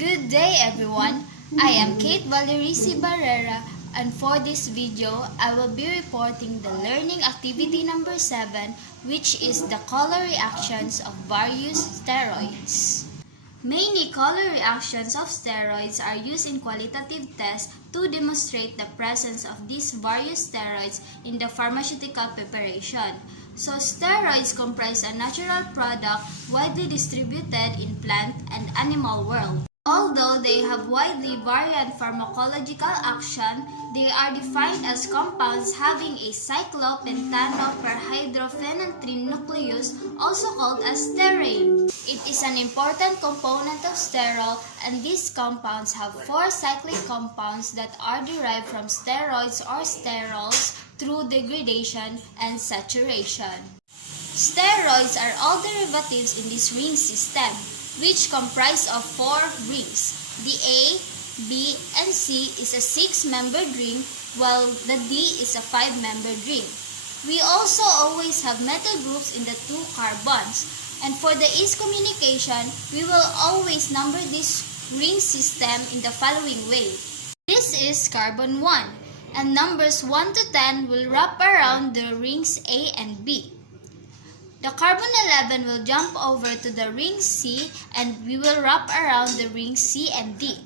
Good day everyone, I am Kate Valerie Barrera, and for this video, I will be reporting the learning activity number 7, which is the color reactions of various steroids. Many color reactions of steroids are used in qualitative tests to demonstrate the presence of these various steroids in the pharmaceutical preparation. So steroids comprise a natural product widely distributed in plant and animal world. Although they have widely variant pharmacological action, they are defined as compounds having a cyclopentanoperhydrophenanthrene nucleus, also called as sterain. It is an important component of sterol, and these compounds have 4 cyclic compounds that are derived from steroids or sterols through degradation and saturation. Steroids are all derivatives in this ring system, which comprise of 4 rings. The A, B, and C is a 6-membered ring, while the D is a 5-membered ring. We also always have metal groups in the 2 carbons. And for the ease communication, we will always number this ring system in the following way. This is carbon 1, and numbers 1 to 10 will wrap around the rings A and B. The carbon 11 will jump over to the ring C, and we will wrap around the rings C and D.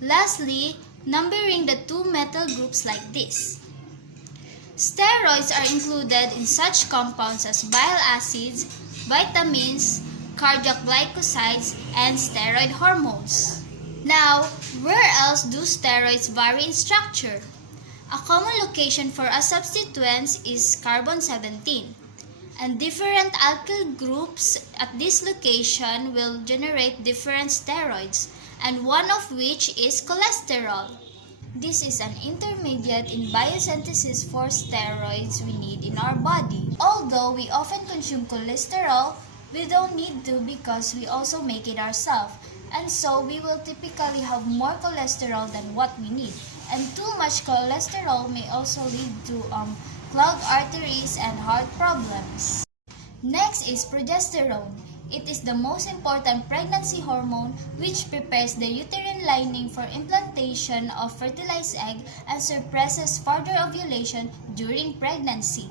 Lastly, numbering the 2 metal groups like this. Steroids are included in such compounds as bile acids, vitamins, cardiac glycosides, and steroid hormones. Now, where else do steroids vary in structure? A common location for a substituents is carbon 17. And different alkyl groups at this location will generate different steroids, and one of which is cholesterol. This is an intermediate in biosynthesis for steroids we need in our body. Although we often consume cholesterol, we don't need to because we also make it ourselves, and so we will typically have more cholesterol than what we need. And too much cholesterol may also lead to clogged arteries and heart problems. Next is progesterone. It is the most important pregnancy hormone which prepares the uterine lining for implantation of fertilized egg and suppresses further ovulation during pregnancy.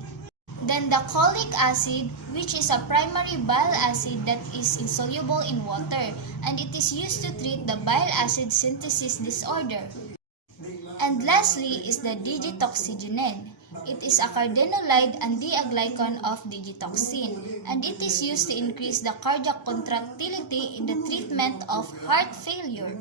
Then the cholic acid, which is a primary bile acid that is insoluble in water, and it is used to treat the bile acid synthesis disorder. And lastly is the digitoxygenine. It is a cardenolide and diaglycan of digitoxin, and it is used to increase the cardiac contractility in the treatment of heart failure.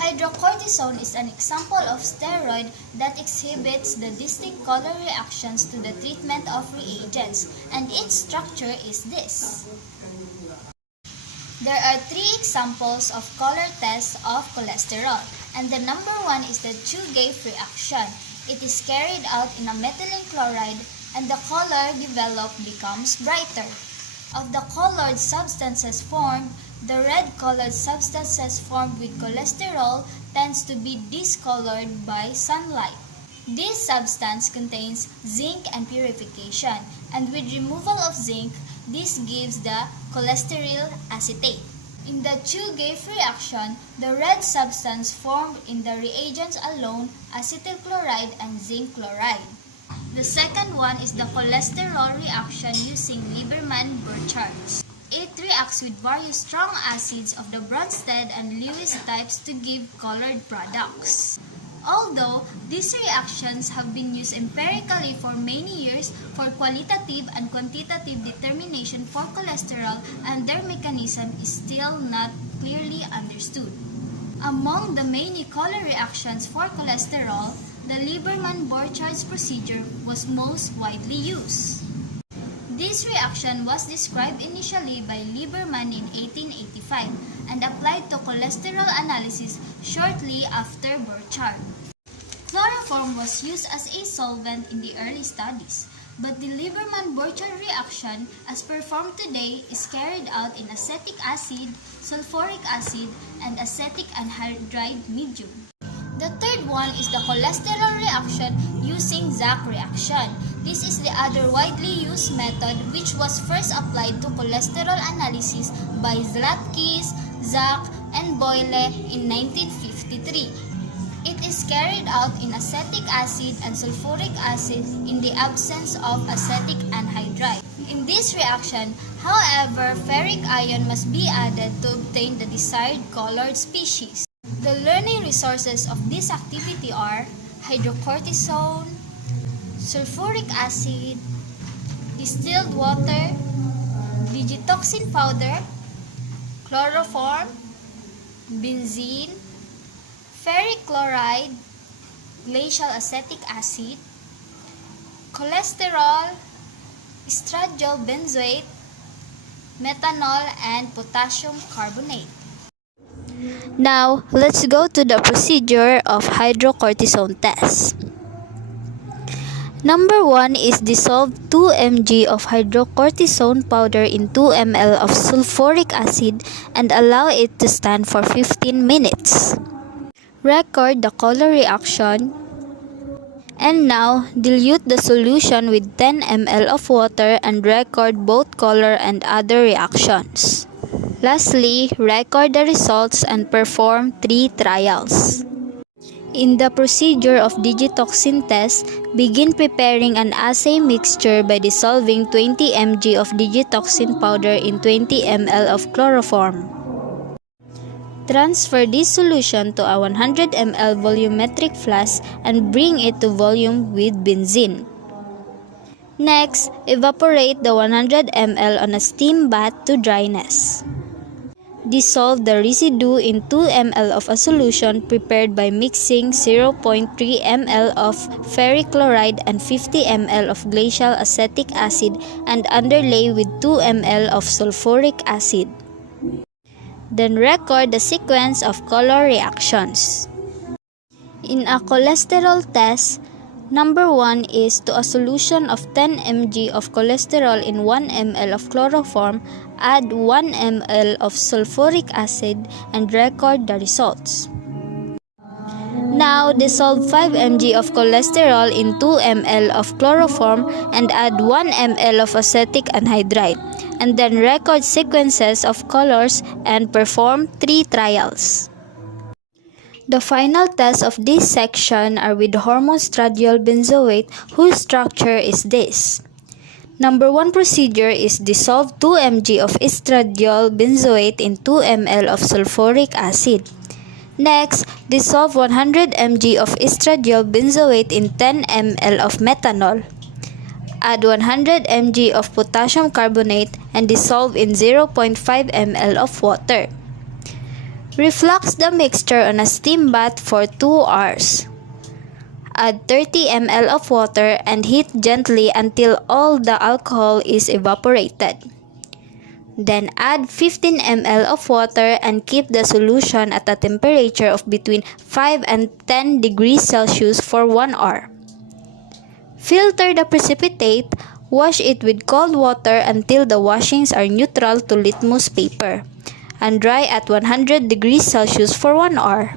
Hydrocortisone is an example of steroid that exhibits the distinct color reactions to the treatment of reagents, and its structure is this. There are 3 examples of color tests of cholesterol, and the number 1 is the Chugaif reaction. It is carried out in a methylene chloride, and the color developed becomes brighter. Of the colored substances formed, the red-colored substances formed with cholesterol tends to be discolored by sunlight. This substance contains zinc and purification, and with removal of zinc, this gives the cholesterol acetate. In the Chugaif reaction, the red substance formed in the reagents alone, acetyl chloride and zinc chloride. The second one is the cholesterol reaction using Lieberman-Burchardt. It reacts with various strong acids of the Bronsted and Lewis types to give colored products. Although these reactions have been used empirically for many years for qualitative and quantitative determination for cholesterol, and their mechanism is still not clearly understood. Among the many color reactions for cholesterol, the Lieberman-Burchardt procedure was most widely used. This reaction was described initially by Lieberman in 1885 and applied to cholesterol analysis shortly after Burchard. Chloroform was used as a solvent in the early studies, but the Lieberman-Burchard reaction as performed today is carried out in acetic acid, sulfuric acid, and acetic anhydride medium. The third one is the cholesterol reaction using Zach reaction. This is the other widely used method which was first applied to cholesterol analysis by Zlatkis, Zach, and Boyle in 1953. It is carried out in acetic acid and sulfuric acid in the absence of acetic anhydride. In this reaction, however, ferric ion must be added to obtain the desired colored species. The learning resources of this activity are hydrocortisone, sulfuric acid, distilled water, digitoxin powder, chloroform, benzene, ferric chloride, glacial acetic acid, cholesterol, estradiol benzoate, methanol, and potassium carbonate. Now, let's go to the procedure of hydrocortisone test. Number 1 is dissolve 2 mg of hydrocortisone powder in 2 ml of sulfuric acid and allow it to stand for 15 minutes. Record the color reaction. And now, dilute the solution with 10 ml of water and record both color and other reactions. Lastly, record the results and perform 3 trials. In the procedure of digitoxin test, begin preparing an assay mixture by dissolving 20 mg of digitoxin powder in 20 ml of chloroform. Transfer this solution to a 100 ml volumetric flask and bring it to volume with benzene. Next, evaporate the 100 ml on a steam bath to dryness. Dissolve the residue in 2 ml of a solution prepared by mixing 0.3 ml of ferric chloride and 50 ml of glacial acetic acid and underlay with 2 ml of sulfuric acid. Then record the sequence of color reactions. In a cholesterol test, number 1 is to a solution of 10 mg of cholesterol in 1 ml of chloroform, add 1 ml of sulfuric acid and record the results. Now, dissolve 5 mg of cholesterol in 2 ml of chloroform and add 1 ml of acetic anhydride, and then record sequences of colors and perform 3 trials. The final tests of this section are with hormone estradiol benzoate, whose structure is this. Number 1 procedure is dissolve 2 mg of estradiol benzoate in 2 ml of sulfuric acid. Next, dissolve 100 mg of estradiol benzoate in 10 ml of methanol. Add 100 mg of potassium carbonate and dissolve in 0.5 ml of water. Reflux the mixture on a steam bath for 2 hours. Add 30 ml of water and heat gently until all the alcohol is evaporated. Then add 15 ml of water and keep the solution at a temperature of between 5 and 10 degrees Celsius for 1 hour. Filter the precipitate, wash it with cold water until the washings are neutral to litmus paper, and dry at 100 degrees Celsius for 1 hour.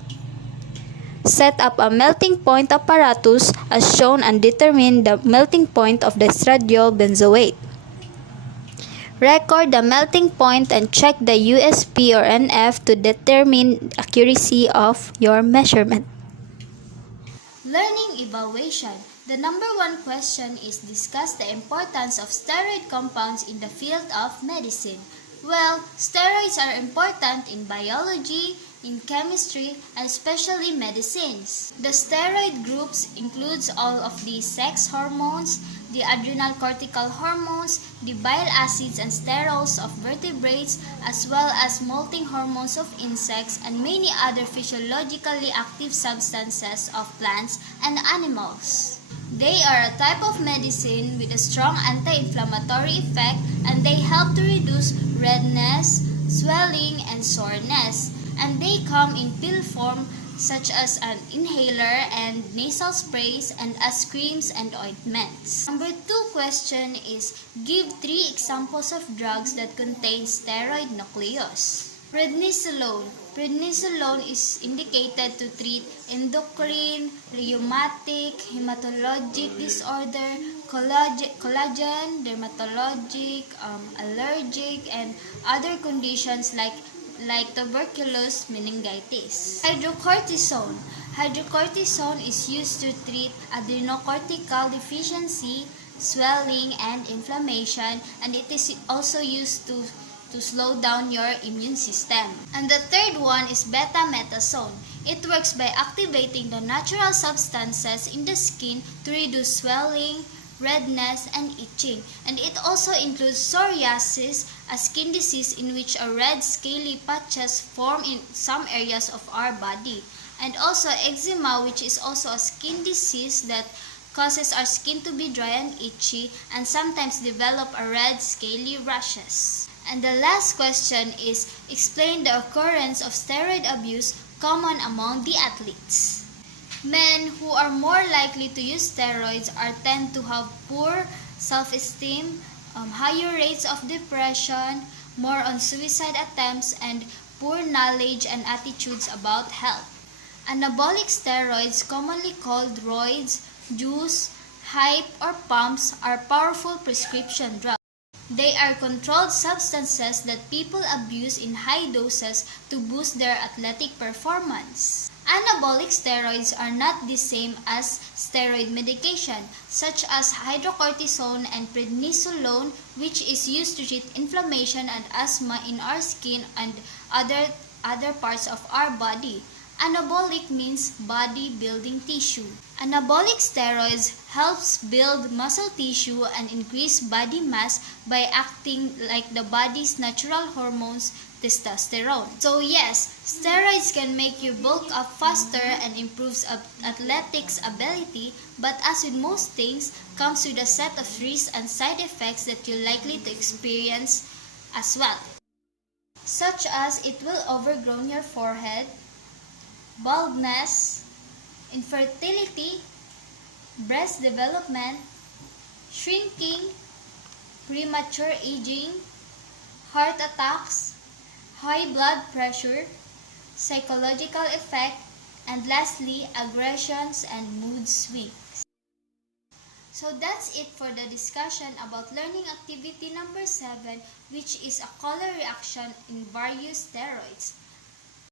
Set up a melting point apparatus as shown and determine the melting point of the estradiol benzoate. Record the melting point and check the USP or NF to determine accuracy of your measurement. Learning evaluation. The number 1 question is discuss the importance of steroid compounds in the field of medicine. Well, steroids are important in biology, in chemistry, and especially medicines. The steroid groups includes all of the sex hormones, the adrenal cortical hormones, the bile acids and sterols of vertebrates, as well as molting hormones of insects, and many other physiologically active substances of plants and animals. They are a type of medicine with a strong anti-inflammatory effect, and they help to reduce redness, swelling, and soreness. And they come in pill form such as an inhaler and nasal sprays and as creams and ointments. Number 2 question is give 3 examples of drugs that contain steroid nucleus. Prednisolone. Prednisolone is indicated to treat endocrine, rheumatic, hematologic disorder, collagen, dermatologic, allergic, and other conditions like like tuberculosis meningitis. Hydrocortisone. Hydrocortisone is used to treat adrenocortical deficiency, swelling, and inflammation, and it is also used to slow down your immune system. And the third one is betamethasone. It works by activating the natural substances in the skin to reduce swelling, redness, and itching. And it also includes psoriasis, a skin disease in which a red scaly patches form in some areas of our body. And also eczema, which is also a skin disease that causes our skin to be dry and itchy and sometimes develop a red scaly rashes. And the last question is, explain the occurrence of steroid abuse common among the athletes. Men who are more likely to use steroids tend to have poor self-esteem, higher rates of depression, more on suicide attempts, and poor knowledge and attitudes about health. Anabolic steroids, commonly called roids, juice, hype, or pumps, are powerful prescription drugs. They are controlled substances that people abuse in high doses to boost their athletic performance. Anabolic steroids are not the same as steroid medication, such as hydrocortisone and prednisolone, which is used to treat inflammation and asthma in our skin and other parts of our body. Anabolic means body building tissue. Anabolic steroids helps build muscle tissue and increase body mass by acting like the body's natural hormones, testosterone. So yes, steroids can make you bulk up faster and improves athletics ability, but as with most things, comes with a set of risks and side effects that you're likely to experience as well, such as it will overgrow your forehead, baldness, infertility, breast development, shrinking, premature aging, heart attacks, high blood pressure, psychological effect, and lastly, aggressions and mood swings. So that's it for the discussion about learning activity number 7, which is a color reaction in various steroids.